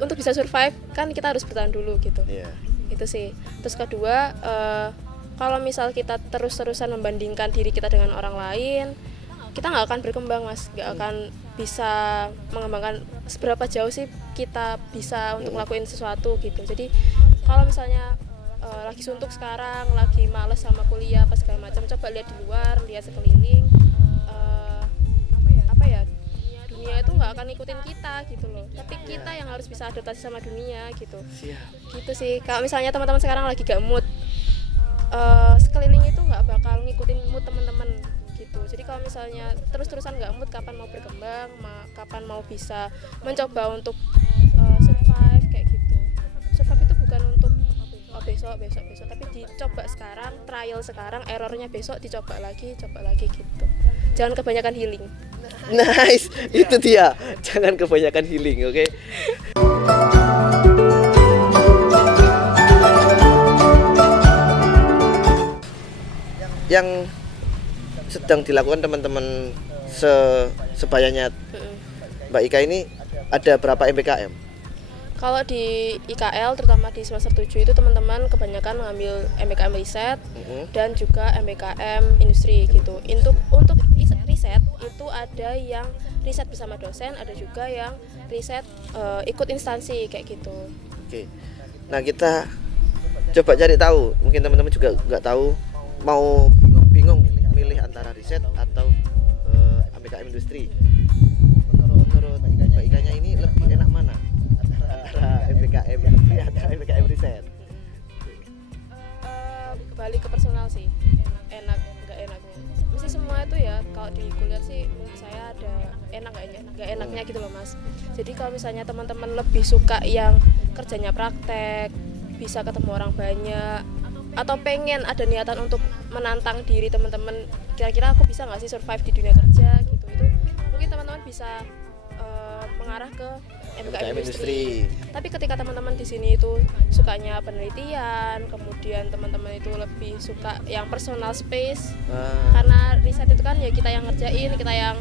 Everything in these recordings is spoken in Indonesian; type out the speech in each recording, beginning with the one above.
untuk bisa survive kan kita harus bertahan dulu gitu. Itu sih. Terus kedua, kalau misal kita terus-terusan membandingkan diri kita dengan orang lain, kita nggak akan berkembang Mas, nggak akan bisa mengembangkan seberapa jauh sih kita bisa untuk ngelakuin sesuatu gitu. Jadi kalau misalnya lagi suntuk sekarang, lagi males sama kuliah apa segala macam, coba lihat di luar, lihat sekeliling, apa ya, dunia itu nggak akan ngikutin kita gitu loh, tapi kita yang harus bisa adaptasi sama dunia gitu. Gitu sih. Kalau misalnya teman-teman sekarang lagi gak mood, sekeliling itu nggak bakal ngikutin mood teman-teman gitu. Jadi kalau misalnya terus-terusan nggak mood, kapan mau berkembang, kapan mau bisa mencoba untuk survive kayak gitu. Survive itu bukan untuk besok, tapi dicoba sekarang, trial sekarang, errornya besok, dicoba lagi gitu. Jangan kebanyakan healing. Nice, itu dia. Jangan kebanyakan healing, oke? Yang sedang dilakukan teman-teman sebayanya Mbak Ika ini ada berapa MBKM? Kalau di IKL terutama di semester 7 itu teman-teman kebanyakan mengambil MBKM riset dan juga MBKM industri gitu. Untuk riset itu ada yang riset bersama dosen, ada juga yang riset ikut instansi kayak gitu. Oke. Nah, kita coba cari tahu. Mungkin teman-teman juga nggak tahu, mau bingung milih antara riset atau MBKM industri. Menurut Mbak Ikanya ini lebih enak mana? Antara MBKM industri atau MBKM riset? Balik ke personal sih, enak nggak enaknya. Mesti semua itu ya, kalau di kuliah sih menurut saya ada enak nggak enaknya gitu loh Mas. Jadi kalau misalnya teman-teman lebih suka yang kerjanya praktek, bisa ketemu orang banyak, atau pengen ada niatan untuk menantang diri teman-teman, kira-kira aku bisa nggak sih survive di dunia kerja gitu, itu mungkin teman-teman bisa mengarah ke MBKM industri. Tapi ketika teman-teman di sini itu sukanya penelitian, kemudian teman-teman itu lebih suka yang personal space, karena riset itu kan ya kita yang ngerjain, kita yang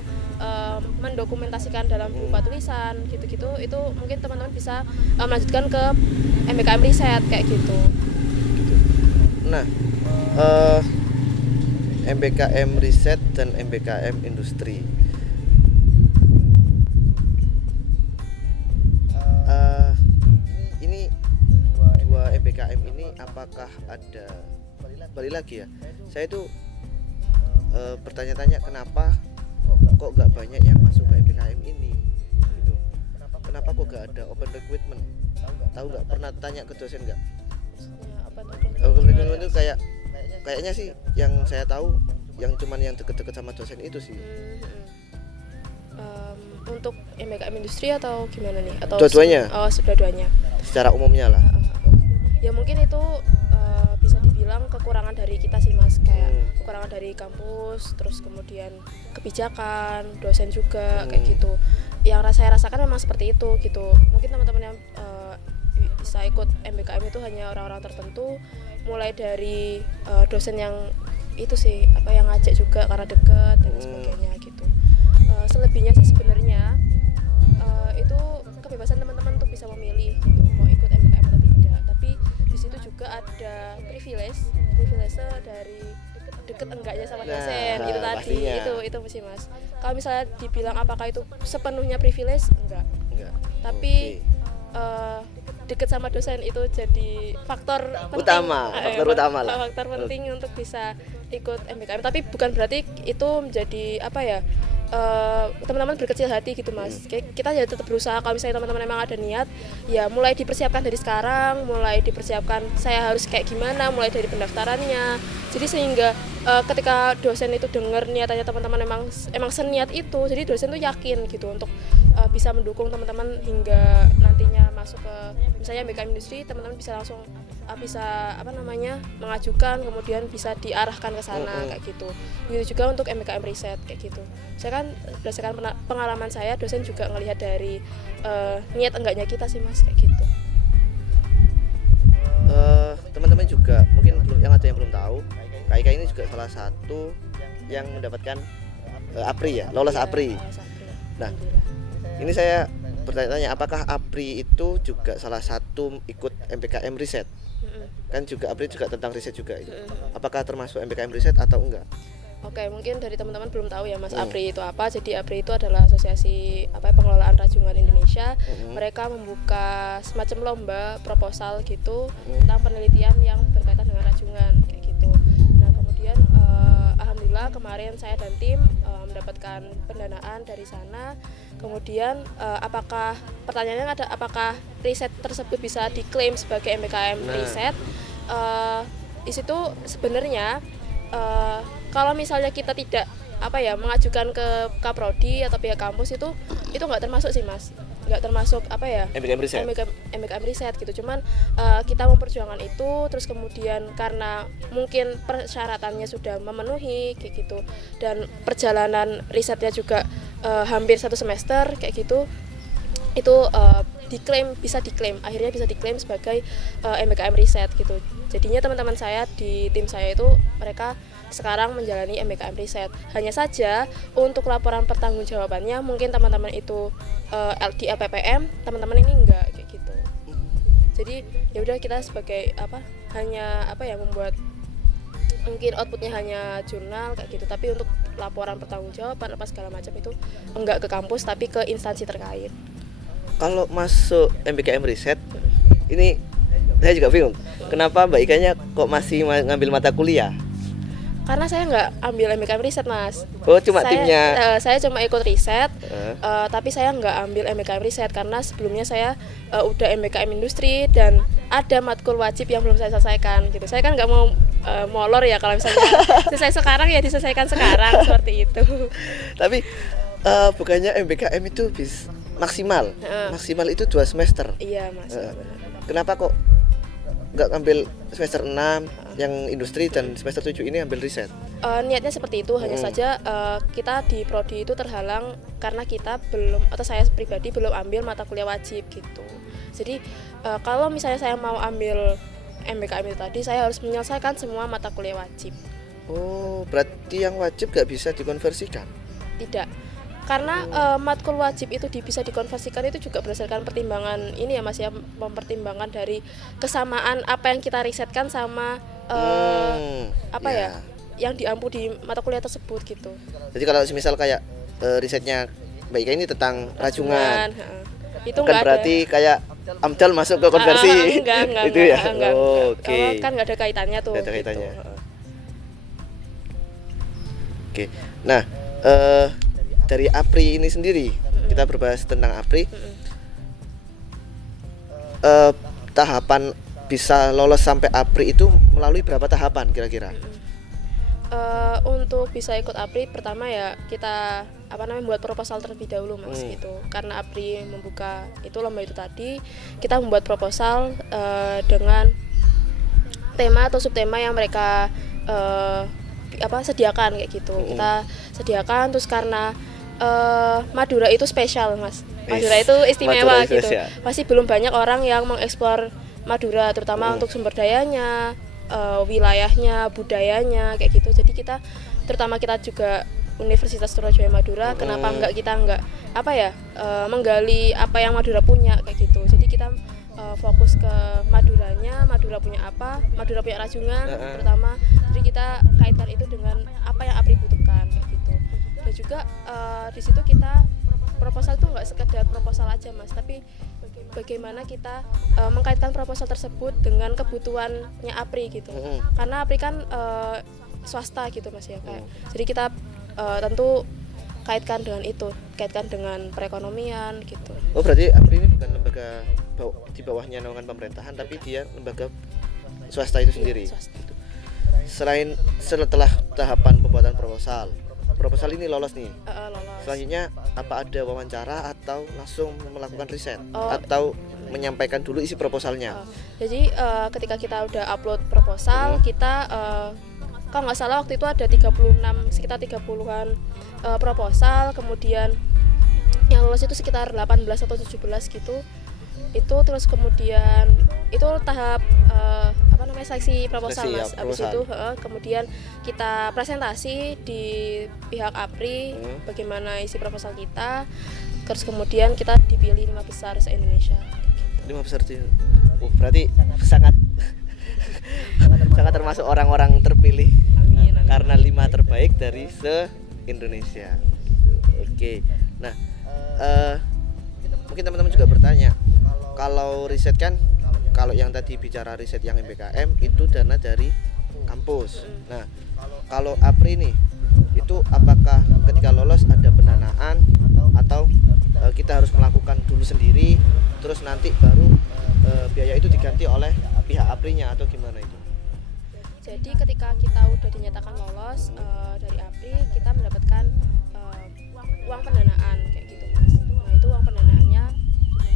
mendokumentasikan dalam berupa tulisan gitu-gitu, itu mungkin teman-teman bisa melanjutkan ke MBKM riset kayak gitu. Nah, MBKM riset dan MBKM industri. Ini dua MBKM ini apakah ada, balik lagi ya, saya itu bertanya-tanya kenapa kok gak banyak yang masuk ke MBKM ini gitu. Kenapa kok gak ada open recruitment? Tahu nggak, pernah tanya ke dosen nggak? Open recruitment itu kayaknya sih yang saya tahu yang cuman yang deket-deket sama dosen itu sih. Untuk MBKM industri atau gimana nih? Atau dua-duanya? Dua-duanya. Secara umumnya lah. Ya mungkin itu bisa dibilang kekurangan dari kita sih Mas, kayak kekurangan dari kampus, terus kemudian kebijakan, dosen juga kayak gitu. Yang saya rasakan memang seperti itu gitu. Mungkin teman-teman yang bisa ikut MBKM itu hanya orang-orang tertentu, mulai dari dosen yang itu sih, apa yang ngajak juga karena dekat dan sebagainya gitu. Selebihnya sih sebenarnya itu kebebasan teman-teman untuk bisa memilih gitu, mau ikut MBKM atau tidak. Tapi di situ juga ada privilege dari deket enggaknya sama dosen itu tadi. Itu sih Mas. Kalau misalnya dibilang apakah itu sepenuhnya privilege, enggak. Tapi deket sama dosen itu jadi faktor penting, faktor penting untuk bisa ikut MBKM. Tapi bukan berarti itu menjadi apa ya, teman-teman berkecil hati gitu Mas. Kita ya tetap berusaha. Kalau misalnya teman-teman memang ada niat, ya mulai dipersiapkan dari sekarang, mulai dipersiapkan saya harus kayak gimana, mulai dari pendaftarannya. Jadi sehingga ketika dosen itu dengar niatannya teman-teman emang seniat itu, jadi dosen tuh yakin gitu untuk bisa mendukung teman-teman hingga nantinya masuk ke misalnya MBKM industri, teman-teman bisa langsung bisa mengajukan, kemudian bisa diarahkan ke sana kayak gitu. Begitu juga untuk MBKM riset kayak gitu. Saya kan berdasarkan pengalaman saya, dosen juga ngelihat dari niat enggaknya kita sih Mas kayak gitu. Teman-teman juga mungkin yang belum tahu, Kak Ika ini juga salah satu yang mendapatkan APRI ya, lolos APRI. Nah, ini saya bertanya-tanya apakah APRI itu juga salah satu ikut MPKM riset? Kan juga APRI juga tentang riset juga itu. Apakah termasuk MPKM riset atau enggak? Oke, mungkin dari teman-teman belum tahu ya Mas, APRI itu apa. Jadi APRI itu adalah asosiasi pengelolaan rajungan Indonesia. Mereka membuka semacam lomba proposal gitu tentang penelitian yang berkaitan dengan rajungan kayak gitu. Nah, kemudian alhamdulillah kemarin saya dan tim mendapatkan pendanaan dari sana. Kemudian pertanyaannya apakah riset tersebut bisa diklaim sebagai MPKM riset? Di situ sebenarnya kalau misalnya kita tidak mengajukan ke Kaprodi atau pihak kampus itu nggak termasuk sih Mas, nggak termasuk MPKM riset gitu. Cuman kita memperjuangkan itu, terus kemudian karena mungkin persyaratannya sudah memenuhi kayak gitu dan perjalanan risetnya juga hampir 1 semester kayak gitu, itu akhirnya bisa diklaim sebagai MPKM riset gitu. Jadinya teman-teman saya di tim saya itu mereka sekarang menjalani MPKM riset. Hanya saja untuk laporan pertanggungjawabannya mungkin teman-teman itu di LPPM, teman-teman ini enggak kayak gitu. Jadi ya udah kita sebagai membuat mungkin outputnya hanya jurnal kayak gitu, tapi untuk laporan pertanggungjawaban apa segala macam itu enggak ke kampus tapi ke instansi terkait. Kalau masuk MPKM riset ini saya juga bingung. Kenapa Mbak Ikanya kok masih ngambil mata kuliah? Karena saya nggak ambil MPKM riset Mas. Oh, cuma timnya? Saya cuma ikut riset, tapi saya nggak ambil MPKM riset karena sebelumnya saya udah MPKM industri dan ada matkul wajib yang belum saya selesaikan gitu. Saya kan nggak mau molor ya, kalau misalnya selesai sekarang ya diselesaikan sekarang seperti itu. Tapi bukannya MPKM itu maksimal itu 2 semester. Iya Mas. Kenapa kok nggak ngambil semester 6 yang industri dan semester 7 ini ambil riset? Niatnya seperti itu, hanya saja kita di prodi itu terhalang karena kita belum, atau saya pribadi belum ambil mata kuliah wajib gitu. Jadi kalau misalnya saya mau ambil MPKM itu tadi, saya harus menyelesaikan semua mata kuliah wajib. Oh, berarti yang wajib nggak bisa dikonversikan? Tidak. Karena matkul wajib itu bisa dikonversikan itu juga berdasarkan pertimbangan ini ya Mas ya, mempertimbangkan dari kesamaan apa yang kita risetkan sama yang diampu di mata kuliah tersebut gitu. Jadi kalau misal kayak risetnya Mbak Ika ini tentang rajungan, itu bukan berarti kayak AMDAL masuk ke konversi. Enggak, itu ya. Enggak. Oke. Kan nggak ada kaitannya tuh. Nggak ada kaitannya. Gitu. Oke. Nah, dari APRI ini sendiri, kita berbahas tentang APRI. Tahapan bisa lolos sampai APRI itu melalui berapa tahapan kira-kira? Untuk bisa ikut APRI pertama ya kita membuat proposal terlebih dahulu Mas gitu. Karena APRI membuka itu lomba itu tadi, kita membuat proposal dengan tema atau subtema yang mereka sediakan kayak gitu. Kita sediakan, terus karena Madura itu spesial Mas. Madura itu istimewa gitu. Masih belum banyak orang yang mengeksplor Madura, terutama untuk sumber dayanya, wilayahnya, budayanya kayak gitu. Jadi kita juga Universitas Trunojoyo Madura, kenapa kita enggak menggali apa yang Madura punya kayak gitu. Jadi kita fokus ke Maduranya, Madura punya apa, Madura punya rajungan terutama. Jadi kita kaitkan itu dengan apa yang APRI butuhkan kayak gitu. Dan juga di situ kita proposal itu nggak sekedar proposal aja Mas, tapi bagaimana kita mengkaitkan proposal tersebut dengan kebutuhannya APRI gitu. Karena APRI kan swasta gitu Mas ya kayak. Jadi kita tentu kaitkan dengan itu, kaitkan dengan perekonomian gitu. Oh, berarti APRI ini bukan lembaga di bawahnya naungan pemerintahan, tapi dia lembaga swasta itu sendiri. Iya, swasta. Gitu. Setelah tahapan pembuatan proposal ini lolos nih. Lolos. Selanjutnya apa ada wawancara atau langsung melakukan riset atau menyampaikan dulu isi proposalnya? Jadi ketika kita udah upload proposal, kita kalau nggak salah waktu itu ada 36, sekitar 30-an proposal, kemudian yang lolos itu sekitar 18 atau 17 gitu. itu terus kemudian itu tahap seleksi proposal Seleksi, ya, Mas. Habis proposal. itu kemudian kita presentasi di pihak APRI bagaimana isi proposal kita, terus kemudian kita dipilih 5 besar se-Indonesia. 5 besar itu. Berarti sangat sangat termasuk orang-orang terpilih Amin, amin. karena 5 terbaik dari se-Indonesia gitu. Oke. Nah, mungkin teman-teman juga bertanya, kalau riset kan, kalau yang tadi bicara riset yang MBKM itu dana dari kampus. Nah, kalau APRI nih, itu apakah ketika lolos ada pendanaan atau kita harus melakukan dulu sendiri, terus nanti baru biaya itu diganti oleh pihak APRI-nya atau gimana itu? Jadi ketika kita udah dinyatakan lolos dari APRI, kita mendapatkan uang pendanaan kayak gitu Mas. Nah itu uang pendanaannya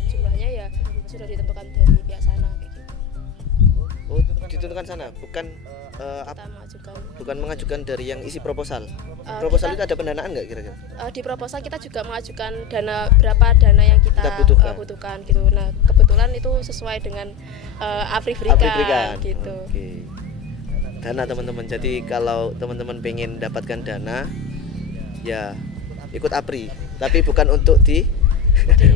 jumlahnya ya sudah ditentukan dari pihak sana kayak gitu. Oh, ditentukan sana, bukan Kita mengajukan. bukan mengajukan dari yang isi proposal. Proposal kita- itu ada pendanaan nggak kira-kira? Di proposal kita juga mengajukan berapa dana yang kita Kita butuhkan. butuhkan gitu. Nah kebetulan itu sesuai dengan APRI APRI berikan. berikan gitu. Oke. Dana teman-teman. Jadi kalau teman-teman pengen dapatkan dana, ya ikut APRI. Tapi bukan untuk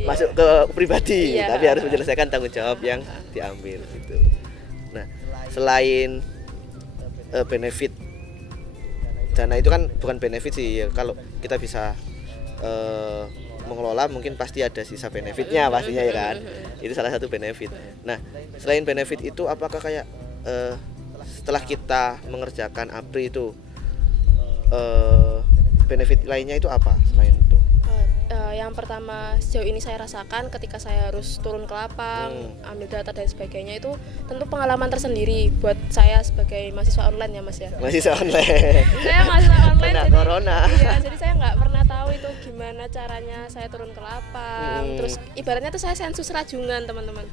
masuk ke pribadi, Iya. tapi harus menyelesaikan tanggung jawab yang diambil gitu. Nah, selain benefit dana itu kan bukan benefit sih ya, kalau kita bisa mengelola mungkin pasti ada sisa benefitnya pastinya ya kan. Itu salah satu benefit. Nah, selain benefit itu apakah kayak setelah kita mengerjakan APRI itu benefit lainnya itu apa selain itu? Yang pertama sejauh ini saya rasakan ketika saya harus turun ke lapang, ambil data dan sebagainya itu tentu pengalaman tersendiri buat saya sebagai mahasiswa online ya Mas ya. Mahasiswa online. Saya mahasiswa online Kena jadi corona. iya, jadi saya nggak pernah tahu itu gimana caranya saya turun ke lapang. Terus ibaratnya tuh saya sensus rajungan teman-teman.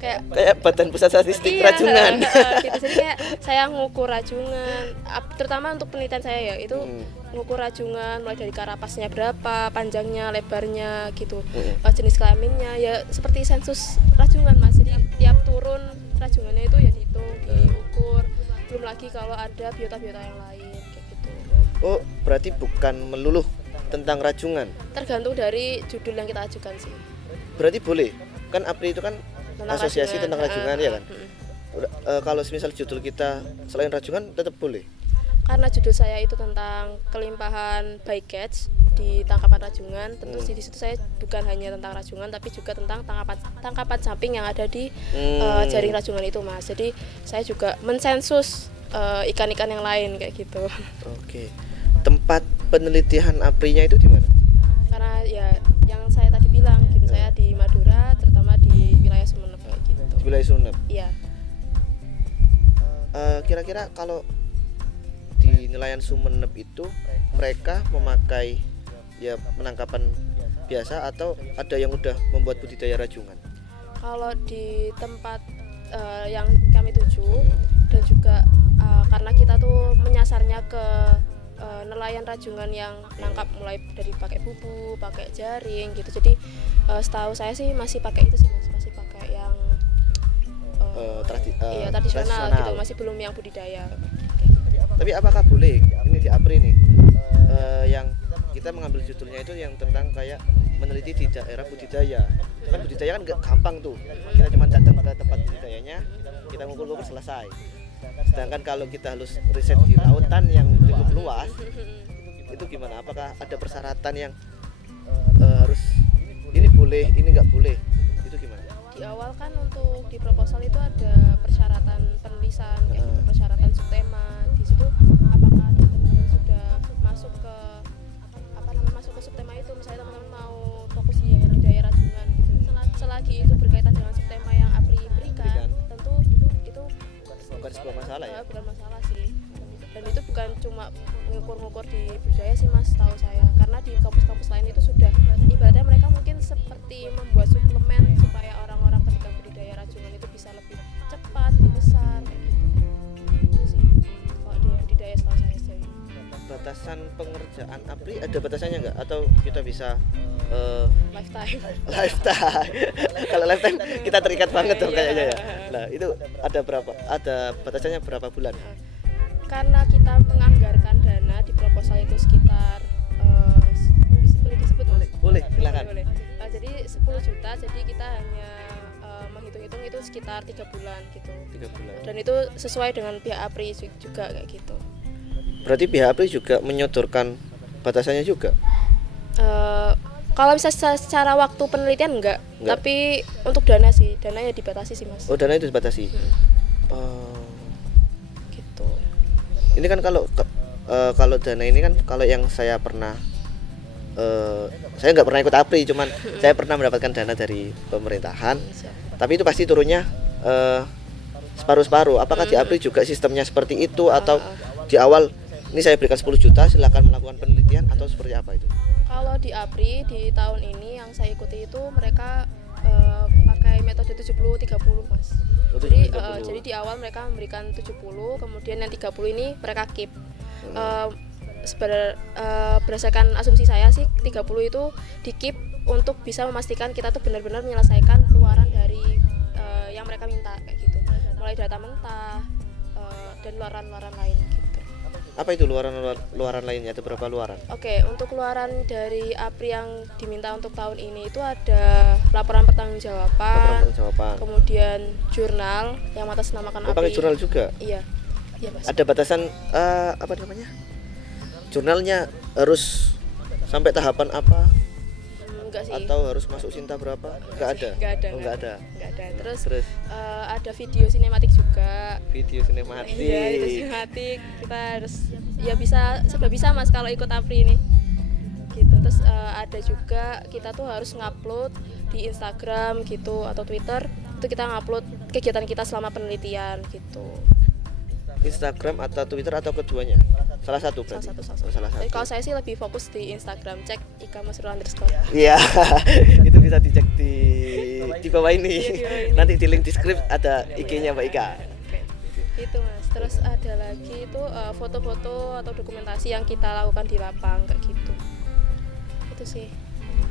Kayak Badan Pusat Statistik iya, rajungan. gitu. Jadi kayak saya ngukur rajungan, terutama untuk penelitian saya ya itu ngukur rajungan mulai dari karapasnya berapa, panjangnya, lebarnya gitu, jenis kelaminnya ya seperti sensus rajungan Mas. Jadi tiap turun rajungannya itu ya dihitung, diukur. Belum lagi kalau ada biota-biota yang lain kayak gitu. Oh, berarti bukan melulu tentang rajungan. Tergantung dari judul yang kita ajukan sih. Berarti boleh. Kan APRI itu kan Tentang asosiasi rajungan, tentang rajungan ya kan. Kalau misal judul kita selain rajungan tetap boleh. Karena judul saya itu tentang kelimpahan bycatch di tangkapan rajungan, tentu di situ saya bukan hanya tentang rajungan tapi juga tentang tangkapan samping yang ada di jaring rajungan itu Mas. Jadi saya juga mensensus ikan-ikan yang lain kayak gitu. Oke. Tempat penelitian APRI-nya itu di mana? Karena ya yang saya tadi bilang gitu, saya di Madura, terutama di wilayah Sumeneb kayak gitu. Di wilayah Sumeneb. Iya. Kira-kira kalau di nelayan Sumeneb itu mereka memakai ya penangkapan biasa atau ada yang udah membuat budidaya rajungan? Kalau di tempat yang kami tuju dan juga karena kita tuh menyasarnya ke nelayan rajungan yang nangkap mulai dari pakai bubu, pakai jaring gitu. Jadi setahu saya sih masih pakai itu sih Mas, masih pakai yang tradisional gitu, masih belum yang budidaya. Tapi apakah boleh ini di APRI nih yang kita mengambil judulnya itu yang tentang kayak meneliti di daerah budidaya? Kan budidaya kan gak gampang tuh, kita cuma datang ke tempat budidayanya, kita ngukur-ngukur selesai. Sedangkan kalau kita harus riset di lautan yang cukup luas, itu gimana? Apakah ada persyaratan yang harus ini boleh, ini nggak boleh? Itu gimana? Di awal kan untuk di proposal itu ada persyaratan penulisan kayak gitu, persyaratan subtema. Di situ apakah teman-teman sudah masuk ke subtema itu, misalnya teman-teman mau fokus di budidaya rajungan gitu. Selagi itu berkaitan dengan subtema yang APRI berikan, tentu itu Bukan sebuah masalah ya? bukan masalah sih. Dan itu bukan cuma mengukur-ngukur di budidaya sih Mas, tahu saya. Karena di kampus-kampus lain itu sudah ibaratnya mereka mungkin seperti membuat suplemen supaya orang-orang ketika budidaya rajungan itu bisa lebih cepat, lebih besar kayak gitu. Itu sih kalau di budidaya setahu saya sih. Batasan pengerjaan APRI ada batasannya nggak? Atau kita bisa lifetime. lifetime. Kalau lifetime kita terikat banget dong Iya. kayaknya ya. Nah, itu ada berapa? Ada batasannya berapa bulan? Karena kita menganggarkan dana di proposal itu sekitar boleh disebut Mas? Boleh, silakan. Boleh. Jadi 10 juta, jadi kita hanya menghitung-hitung itu sekitar 3 bulan gitu. 3 bulan. Dan itu sesuai dengan pihak APRI juga kayak gitu. Berarti pihak APRI juga menyodorkan batasannya juga? Kalau misalnya secara waktu penelitian enggak, tapi untuk dana sih, dananya dibatasi sih Mas. Oh, dana itu dibatasi. Oh. Gitu. Ini kan kalau dana ini kan kalau yang saya pernah saya nggak pernah ikut APRI, cuman saya pernah mendapatkan dana dari pemerintahan. Tapi itu pasti turunnya separuh-separuh. Apakah di APRI juga sistemnya seperti itu atau di awal ini saya berikan 10 juta silakan melakukan penelitian atau seperti apa itu? Kalau di APRI di tahun ini yang saya ikuti itu mereka pakai metode 70-30 Mas. Oh, Jadi 70-30. jadi di awal mereka memberikan 70, kemudian yang 30 ini mereka keep. Berdasarkan asumsi saya sih 30 itu di keep untuk bisa memastikan kita tuh benar-benar menyelesaikan luaran dari yang mereka minta kayak gitu. Mulai data mentah dan luaran-luaran lain gitu. Apa itu luaran lainnya? Ada berapa luaran? Oke, untuk luaran dari APRI yang diminta untuk tahun ini itu ada laporan pertanggungjawaban, kemudian jurnal yang mengatasnamakan APRI. Pakai jurnal juga? Iya, Mas. Ada batasan apa namanya? Jurnalnya harus sampai tahapan apa? Enggak sih. Atau harus masuk Sinta berapa? Enggak ada. Enggak ada. Terus ada video sinematik juga. Video sinematik. Iya, itu sinematik. Kita harus ya bisa serba bisa Mas kalau ikut APRI ini. Gitu. Terus ada juga kita tuh harus ngupload di Instagram gitu atau Twitter. Itu kita ngupload kegiatan kita selama penelitian gitu. Instagram atau Twitter atau keduanya? Salah satu berarti? Salah satu. Jadi kalau saya sih lebih fokus di Instagram, cek Ika Masrul_. Iya, itu bisa dicek di bawah ini. Nanti di link deskripsi ada IG-nya Mbak Ika. Oke. Gitu Mas. Terus ada lagi itu foto-foto atau dokumentasi yang kita lakukan di lapang kayak gitu. Itu sih.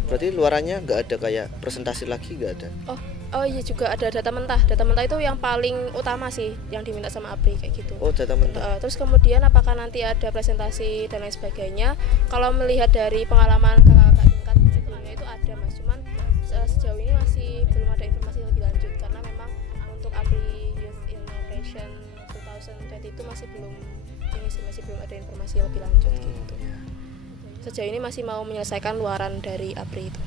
Berarti luarannya nggak ada kayak presentasi lagi, nggak ada? Oh iya juga ada data mentah. Data mentah itu yang paling utama sih yang diminta sama APRI kayak gitu. Oh, data mentah. Terus kemudian apakah nanti ada presentasi dan lain sebagainya? Kalau melihat dari pengalaman kakak-kakak tingkat sebelumnya itu ada Mas. Cuman sejauh ini masih belum ada informasi lebih lanjut karena memang untuk APRI Youth Innovation 2020 itu masih belum ada informasi lebih lanjut gitu. Sejauh ini masih mau menyelesaikan luaran dari APRI itu.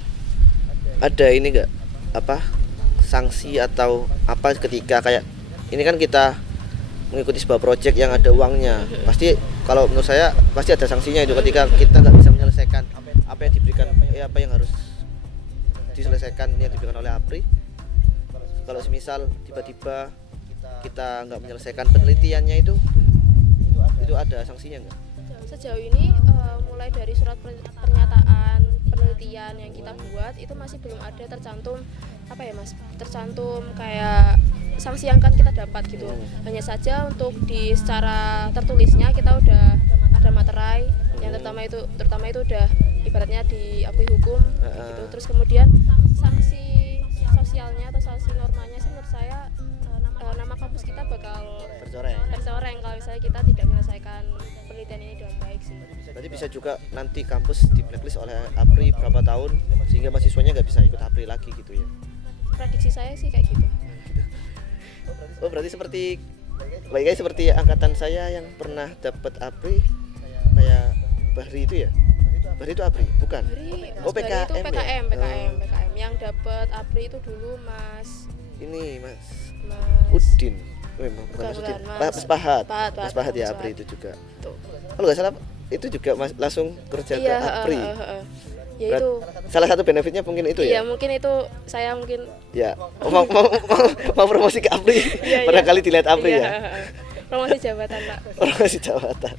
Ada ini nggak apa sanksi atau apa ketika kayak ini kan kita mengikuti sebuah proyek yang ada uangnya, pasti kalau menurut saya pasti ada sanksinya itu ketika kita nggak bisa menyelesaikan apa yang diberikan, apa yang harus diselesaikan yang diberikan oleh APRI. Kalau semisal tiba-tiba kita nggak menyelesaikan penelitiannya itu ada sanksinya nggak? Sejauh ini mulai dari surat pernyataan penelitian yang kita buat itu masih belum ada tercantum apa ya Mas, tercantum kayak sanksi yang kan kita dapat gitu. Hanya saja untuk di secara tertulisnya kita udah ada materai yang terutama itu udah ibaratnya diakui hukum gitu. Terus kemudian sanksi sosialnya atau sanksi normanya sih menurut saya nama kampus kita bakal tercoreng kalau misalnya kita tidak menyelesaikan penelitian ini dengan baik sih. Berarti bisa juga nanti kampus di blacklist oleh APRI berapa tahun sehingga mahasiswanya nggak bisa ikut APRI lagi gitu ya? Prediksi saya sih kayak gitu. Oh berarti seperti angkatan saya yang pernah dapat APRI kayak Bahri itu ya? Bahri itu APRI bukan? Bahri itu PKM. Yang dapat APRI itu dulu Mas Udin. Bukan Mas Udin. Mas Pahat ya APRI itu juga. Kalau nggak salah itu juga langsung kerja ke APRI. Ya itu salah satu benefitnya mungkin itu ya. Iya, mungkin itu saya mungkin ya mau promosi ke APRI. Barangkali dilihat APRI ya. Promosi jabatan, Pak. Promosi jabatan.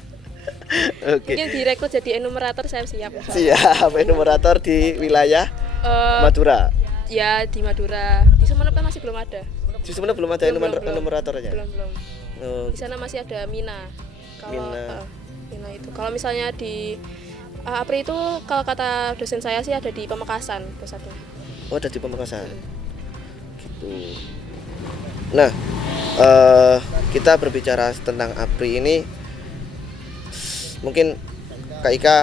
Oke. Mungkin direkrut jadi enumerator saya siap. Siap, enumerator di wilayah Madura. Ya, di Madura. Di Sumenep kan masih belum ada. Di Sumenep belum ada enumeratornya. Belum. Di sana masih ada Mina. Mina itu. Kalau misalnya di APRI itu kalau kata dosen saya sih ada di Pamekasan pusatnya. Oh, ada di Pamekasan. Gitu. Nah, kita berbicara tentang APRI ini, mungkin Kak Ika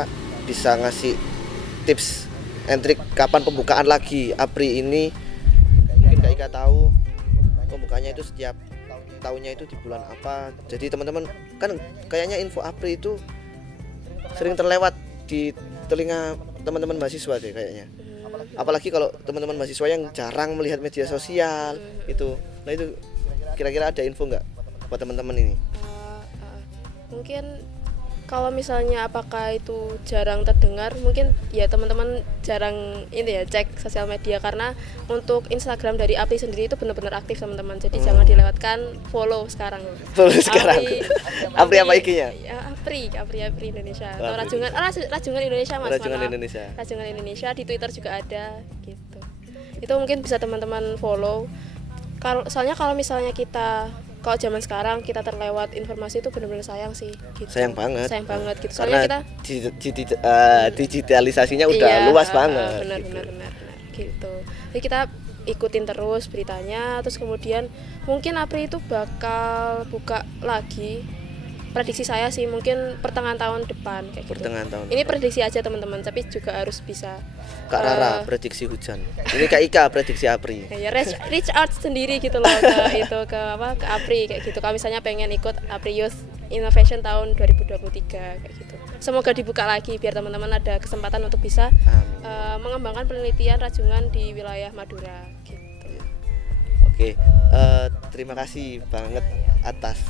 bisa ngasih tips and trik kapan pembukaan lagi APRI ini. Mungkin Kak Ika tahu pembukanya itu setiap tahunnya itu di bulan apa. Jadi teman-teman kan kayaknya info APRI itu sering terlewat di telinga teman-teman mahasiswa deh kayaknya. Apalagi kalau teman-teman mahasiswa yang jarang melihat media sosial itu. Nah itu kira-kira ada info nggak buat teman-teman ini? Mungkin kalau misalnya apakah itu jarang terdengar, mungkin ya teman-teman jarang ini ya cek sosial media, karena untuk Instagram dari APRI sendiri itu benar-benar aktif teman-teman. Jadi jangan dilewatkan, follow sekarang. Follow sekarang. APRI apa IG-nya? Ya, APRI Indonesia. Oh, Atau Rajungan Indonesia Mas. Rajungan Indonesia. Rajungan Indonesia di Twitter juga ada gitu. Itu mungkin bisa teman-teman follow. Soalnya kalau misalnya kalau zaman sekarang kita terlewat informasi itu benar-benar sayang sih gitu. Sayang banget gitu. Soalnya karena kita digitalisasinya udah luas banget. Benar gitu. Jadi kita ikutin terus beritanya, terus kemudian mungkin APRI itu bakal buka lagi. Prediksi saya sih mungkin pertengahan tahun depan kayak gitu. Pertengahan tahun. Ini prediksi aja teman-teman, tapi juga harus bisa. Kak Rara prediksi hujan. Ini Kak Ika prediksi APRI. Ya reach out sendiri gitu loh ke APRI kayak gitu. Kalau misalnya pengen ikut APRI Youth Innovation tahun 2023 kayak gitu. Semoga dibuka lagi biar teman-teman ada kesempatan untuk bisa mengembangkan penelitian rajungan di wilayah Madura gitu. Oke, terima kasih banget atas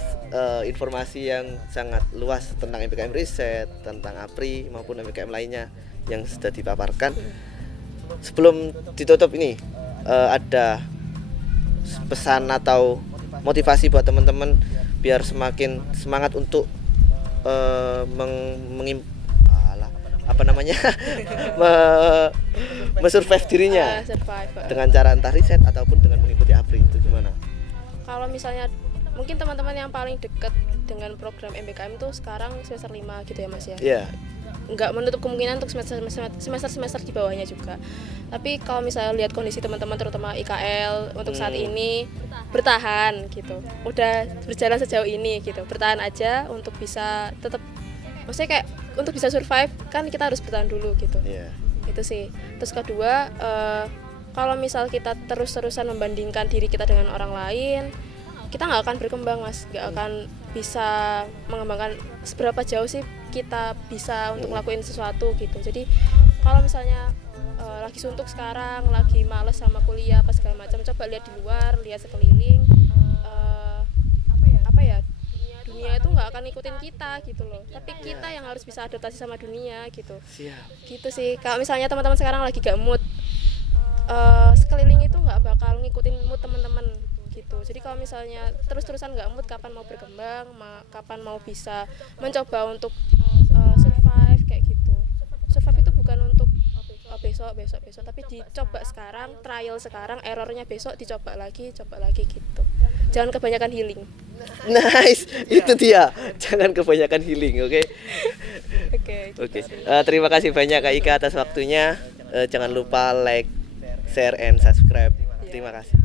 informasi yang sangat luas tentang MBKM Riset, tentang APRI maupun MBKM lainnya yang sudah dipaparkan. Sebelum ditutup ini, ada pesan atau motivasi buat teman-teman biar semakin semangat untuk survive dirinya dengan cara entah riset ataupun dengan mengikuti APRI. Itu gimana? Kalau misalnya mungkin teman-teman yang paling dekat dengan program MBKM itu sekarang semester 5 gitu ya Mas ya. Iya. Nggak menutup kemungkinan untuk semester di bawahnya juga. Tapi kalau misalnya lihat kondisi teman-teman terutama IKL untuk saat ini bertahan gitu. Udah berjalan sejauh ini gitu. Bertahan aja untuk bisa tetap, maksudnya kayak untuk bisa survive kan kita harus bertahan dulu gitu. Iya. Itu sih. Terus kedua, kalau misal kita terus-terusan membandingkan diri kita dengan orang lain, kita nggak akan berkembang Mas, nggak akan bisa mengembangkan seberapa jauh sih kita bisa untuk ngelakuin sesuatu gitu. Jadi kalau misalnya lagi suntuk sekarang, lagi males sama kuliah apa segala macam, coba lihat di luar, lihat sekeliling, dunia itu nggak akan ngikutin kita gitu loh, tapi kita yang harus bisa adaptasi sama dunia gitu. Siap. Gitu sih. Kalau misalnya teman-teman sekarang lagi gak mood, sekeliling itu nggak bakal ngikutin mood teman-teman gitu. Jadi kalau misalnya terus-terusan nggak mood, kapan mau berkembang, kapan mau bisa mencoba untuk survive kayak gitu. Survive itu bukan untuk besok, tapi dicoba sekarang, trial sekarang, errornya besok, dicoba lagi gitu. Jangan kebanyakan healing. Nice, itu dia. Jangan kebanyakan healing, oke? Oke. Terima kasih banyak Kak Ika atas waktunya. Jangan lupa like, share, and subscribe. Terima kasih.